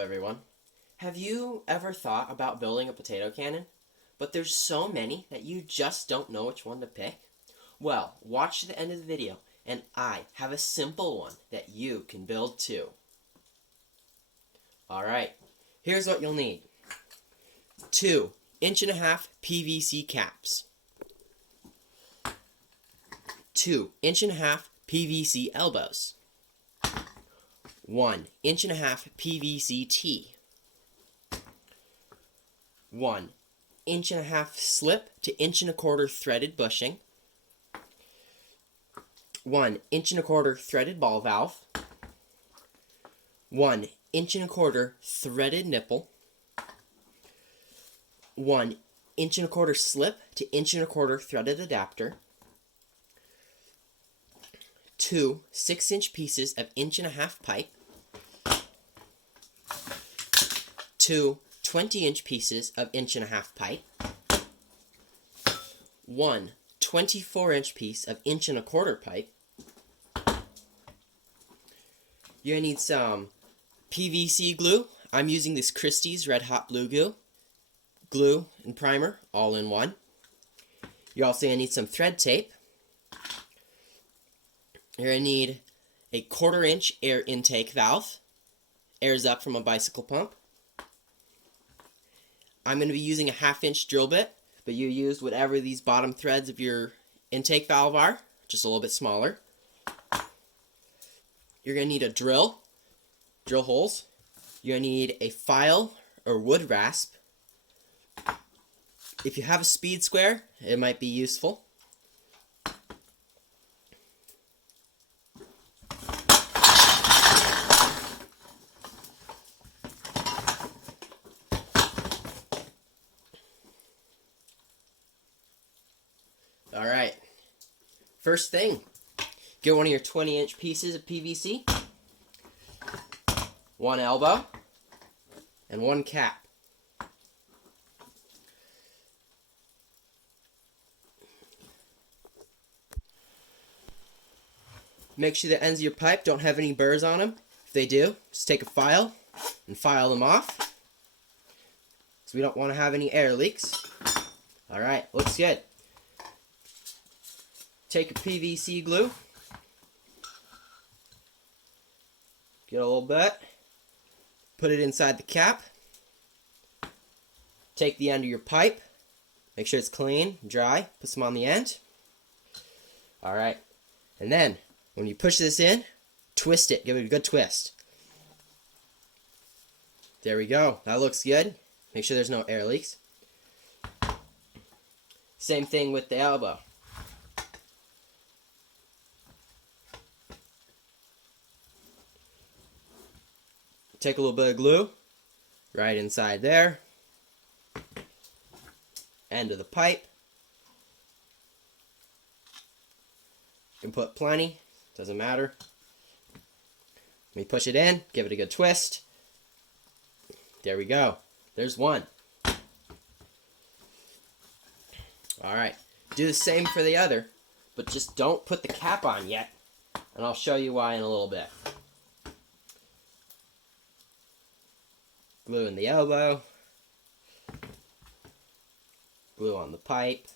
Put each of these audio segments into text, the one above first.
everyone. Have you ever thought about building a potato cannon? But there's so many that you just don't know which one to pick? Well, watch to the end of the video and I have a simple one that you can build too. Alright, here's what you'll need. 2 1.5 PVC caps. 2 1.5 PVC elbows. 1 1.5 PVC tee. 1 1.5 slip to 1.25 threaded bushing. 1 1.25 threaded ball valve. 1 1.25 threaded nipple. 1 1.25 slip to 1.25 threaded adapter. 2 6-inch pieces of 1.5 pipe. 2 20-inch pieces of 1.5 pipe. 1 24-inch piece of 1.25 pipe. You're going to need some PVC glue. I'm using this Christie's Red Hot Glue and primer all in one. You're also going to need some thread tape. You're going to need a 1/4 inch air intake valve. Airs up from a bicycle pump. I'm going to be using a 1/2 inch drill bit, but you use whatever these bottom threads of your intake valve are, just a little bit smaller. You're going to need a drill holes. You're going to need a file or wood rasp. If you have a speed square, it might be useful. Alright, first thing, get one of your 20-inch pieces of PVC, 1 elbow, and 1 cap. Make sure the ends of your pipe don't have any burrs on them. If they do, just take a file and file them off, because we don't want to have any air leaks. Alright, looks good. Take your PVC glue, get a little bit, put it inside the cap, take the end of your pipe, make sure it's clean, dry, put some on the end. Alright, and then when you push this in, twist it, give it a good twist. There we go, that looks good. Make sure there's no air leaks. Same thing with the elbow. Take a little bit of glue, right inside there, end of the pipe. You can put plenty, doesn't matter. When you push it in, give it a good twist. There we go, there's one. Alright, do the same for the other, but just don't put the cap on yet, and I'll show you why in a little bit. Glue in the elbow, glue on the pipe,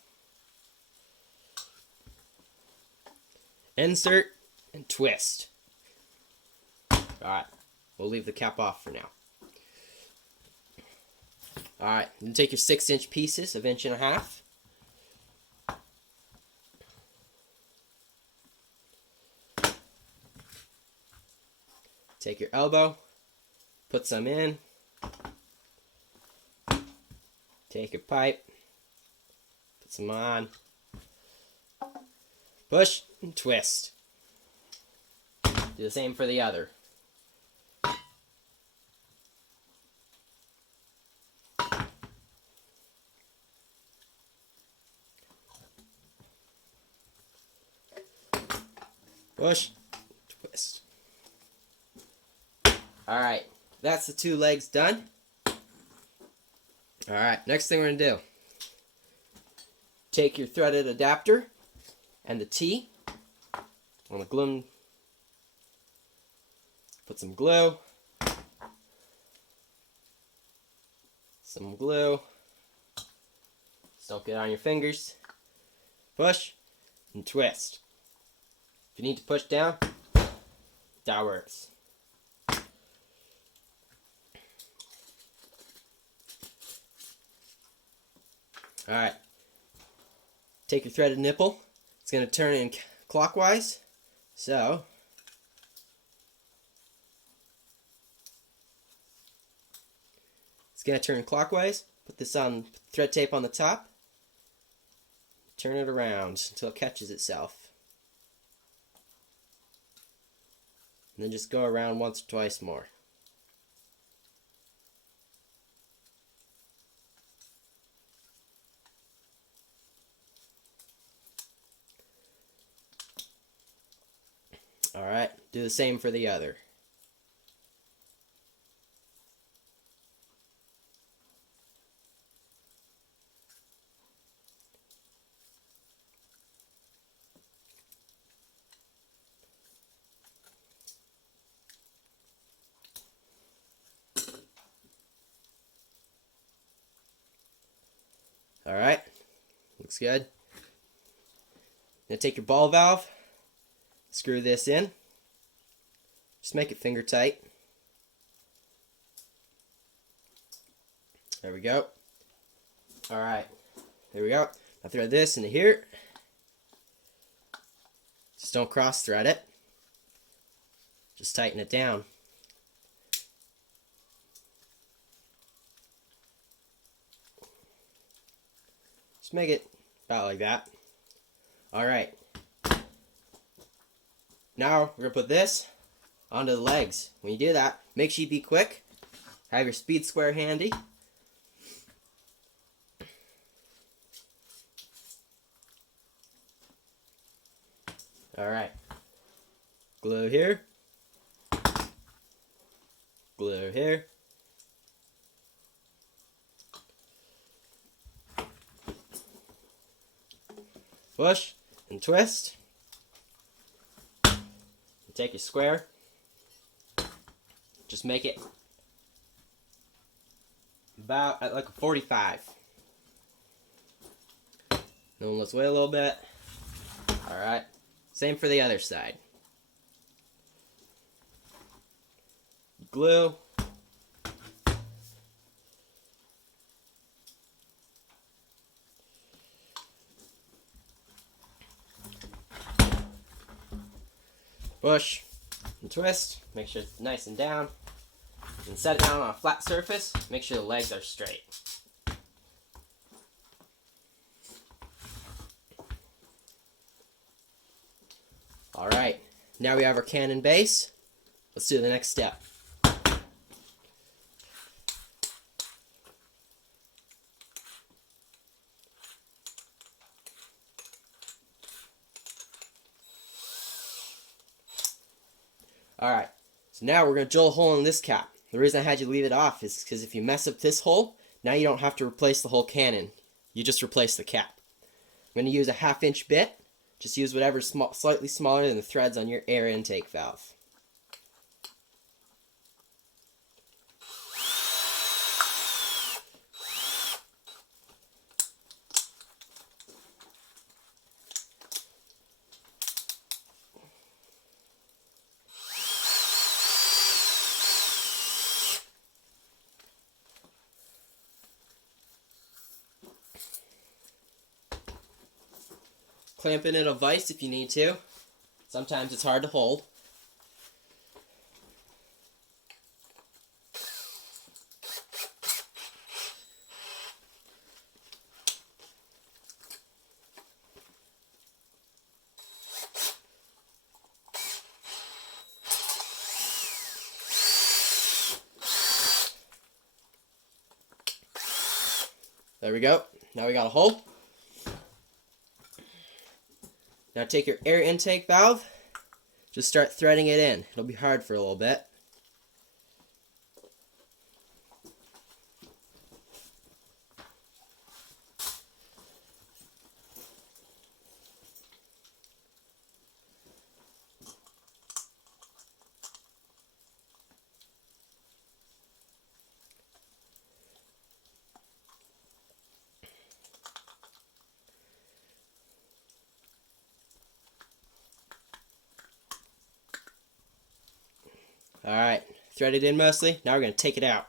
insert, and twist. Alright, we'll leave the cap off for now. Alright, then take your 6-inch pieces of 1.5 inch. Take your elbow, put some in. Take your pipe, put some on, push and twist. Do the same for the other. Push, twist. Alright, that's the 2 legs done. Alright, next thing we're going to do. Take your threaded adapter and the T on the glue. Put some glue. some glue. Just don't get on your fingers. Push and twist. If you need to push down, that works. Alright. Take your threaded nipple. It's going to turn in clockwise. So, it's going to turn clockwise. Put this on thread tape on the top. Turn it around until it catches itself. And then just go around once or twice more. Alright, do the same for the other. Alright, looks good. Now take your ball valve, screw this in. Just make it finger tight. There we go. Alright, there we go. Now thread this into here. Just don't cross thread it. Just tighten it down. Just make it about like that. Alright. Now we're going to put this onto the legs. When you do that, make sure you be quick. Have your speed square handy. Alright. Glue here. Glue here. Push and twist. And take your square. Just make it about at like a 45. Then let's wait a little bit. Alright. Same for the other side. Glue. Push and twist. Make sure it's nice and down. And set it down on a flat surface. Make sure the legs are straight. Alright, now we have our cannon base. Let's do the next step. Alright, so now we're going to drill a hole in this cap. The reason I had you leave it off is because if you mess up this hole, now you don't have to replace the whole cannon. You just replace the cap. I'm going to use a 1/2-inch bit. Just use whatever's slightly smaller than the threads on your air intake valve. Clamp in a vise if you need to. Sometimes it's hard to hold. There we go. Now we got a hole. Now take your air intake valve, just start threading it in. It'll be hard for a little bit. Alright, threaded in mostly. Now we're going to take it out.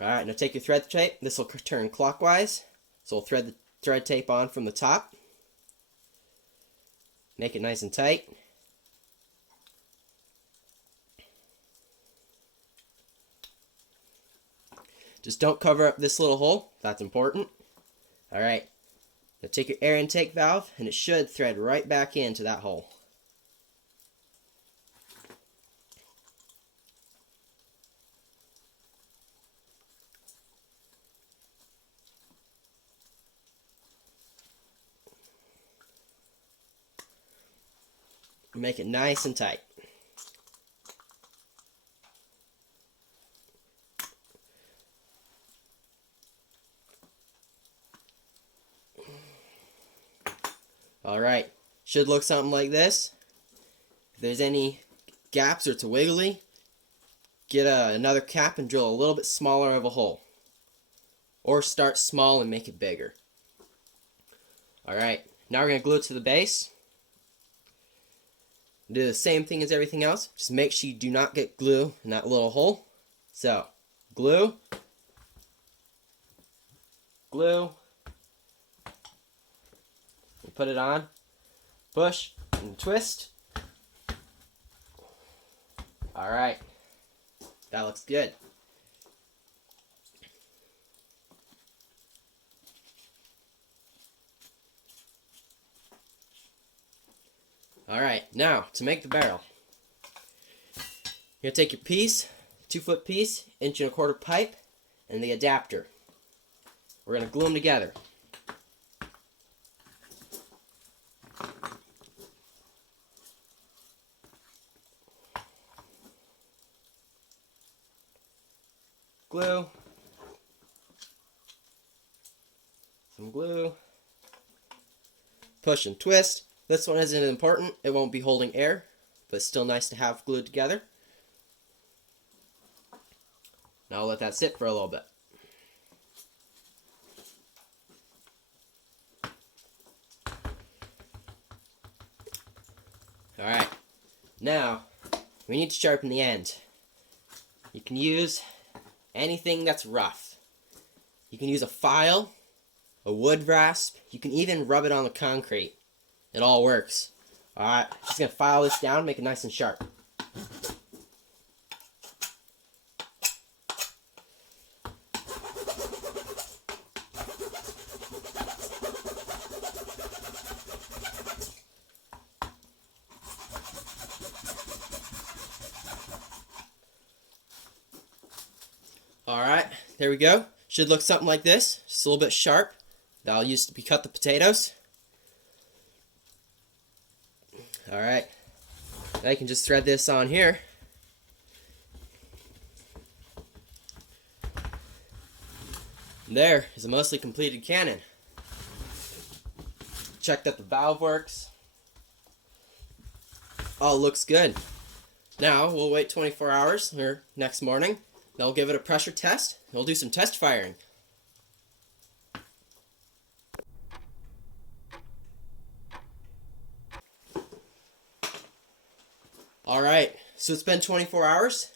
Alright, now take your thread tape. This will turn clockwise. So we'll thread the thread tape on from the top. Make it nice and tight. Just don't cover up this little hole. That's important. Alright. Now take your air intake valve and it should thread right back into that hole. Make it nice and tight. Alright, should look something like this. If there's any gaps or it's wiggly, get another cap and drill a little bit smaller of a hole. Or start small and make it bigger. Alright, now we're going to glue it to the base. Do the same thing as everything else. Just make sure you do not get glue in that little hole. So, glue. Glue. You put it on. Push and twist. Alright. That looks good. Alright, now to make the barrel. You're going to take your piece, 2-foot piece, 1.25" pipe, and the adapter. We're going to glue them together. Glue. Some glue. Push and twist. This one isn't important. It won't be holding air, but it's still nice to have glued together. Now I'll let that sit for a little bit. Alright, now we need to sharpen the end. You can use anything that's rough. You can use a file, a wood rasp, you can even rub it on the concrete. It all works. Alright, just going to file this down, make it nice and sharp. Alright, there we go. Should look something like this. Just a little bit sharp. That'll use to cut the potatoes. Alright, now you can just thread this on here. And there is a mostly completed cannon. Check that the valve works. All looks good. Now we'll wait 24 hours or next morning. Then we'll give it a pressure test. We'll do some test firing. Alright, so it's been 24 hours.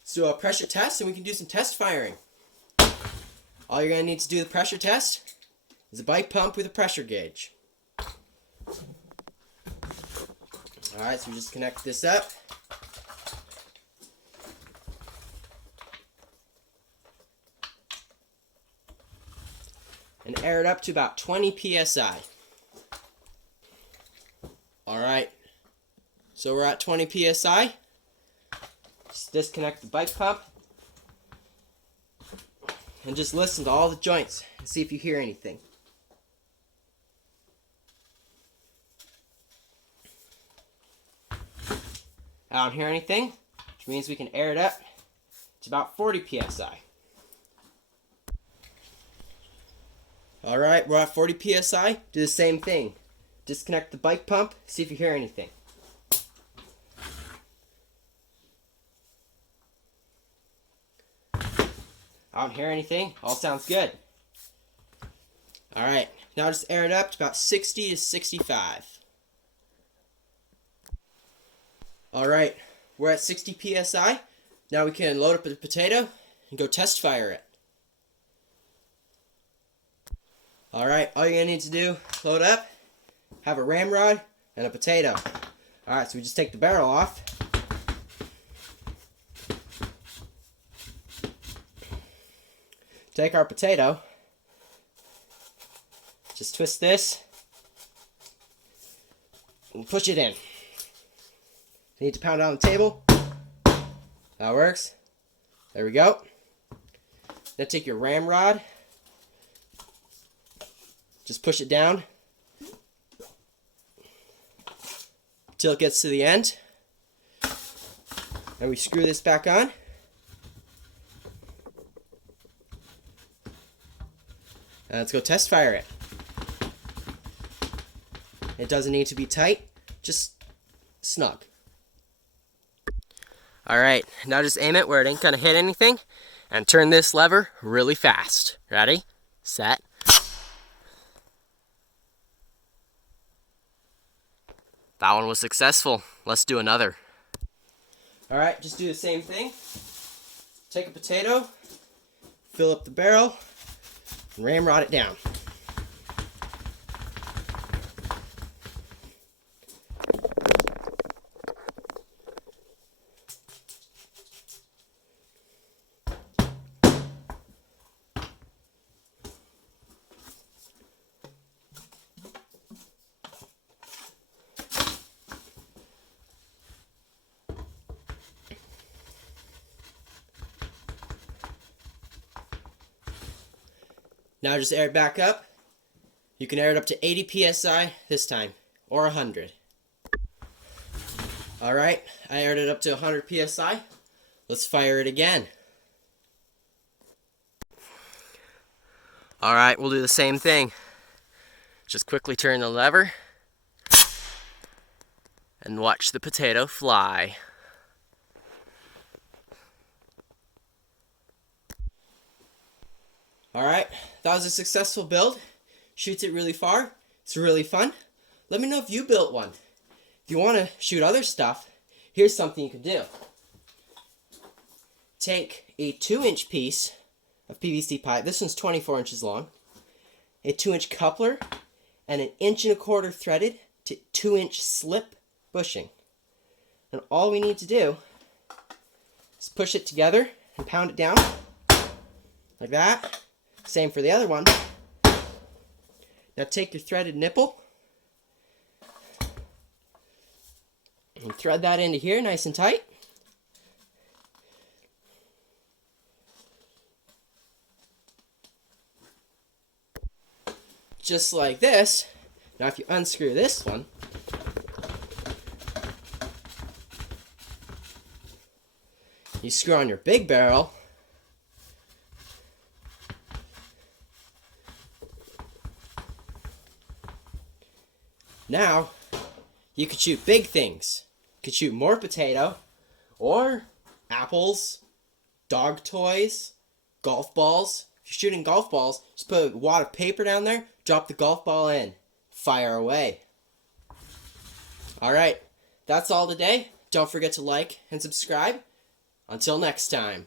Let's do a pressure test and we can do some test firing. All you're going to need to do the pressure test is a bike pump with a pressure gauge. Alright, so we just connect this up. And air it up to about 20 psi. Alright. So we're at 20 psi. Just disconnect the bike pump. And just listen to all the joints and see if you hear anything. I don't hear anything, which means we can air it up to about 40 psi. Alright, we're at 40 psi. Do the same thing. Disconnect the bike pump, see if you hear anything. I don't hear anything. All sounds good. Alright, Now just air it up to about 60 to 65. Alright, we're at 60 psi. Now we can load up the potato and go test fire it. Alright, all you're going to need to do, load up, have a ramrod, and a potato. Alright, so we just take the barrel off. Take our potato. Just twist this. And push it in. You need to pound it on the table. That works. There we go. Now take your ramrod. Just push it down till it gets to the end. And we screw this back on. And let's go test fire it. It doesn't need to be tight, just snug. Alright, now just aim it where it ain't gonna hit anything and turn this lever really fast. Ready? Set. That one was successful. Let's do another. Alright, just do the same thing. Take a potato, fill up the barrel, and ramrod it down. Now just air it back up. You can air it up to 80 psi this time, or 100. Alright, I aired it up to 100 psi. Let's fire it again. Alright, we'll do the same thing. Just quickly turn the lever and watch the potato fly. Alright, that was a successful build. Shoots it really far. It's really fun. Let me know if you built one. If you want to shoot other stuff, here's something you can do. Take a 2-inch piece of PVC pipe. This one's 24 inches long. A 2-inch coupler and an 1.25 inch threaded to 2-inch slip bushing. And all we need to do is push it together and pound it down like that. Same for the other one. Now take your threaded nipple and thread that into here nice and tight. Just like this. Now if you unscrew this one, you screw on your big barrel. Now, you could shoot big things. You could shoot more potato, or apples, dog toys, golf balls. If you're shooting golf balls, just put a wad of paper down there, drop the golf ball in, fire away. Alright, that's all today. Don't forget to like and subscribe. Until next time.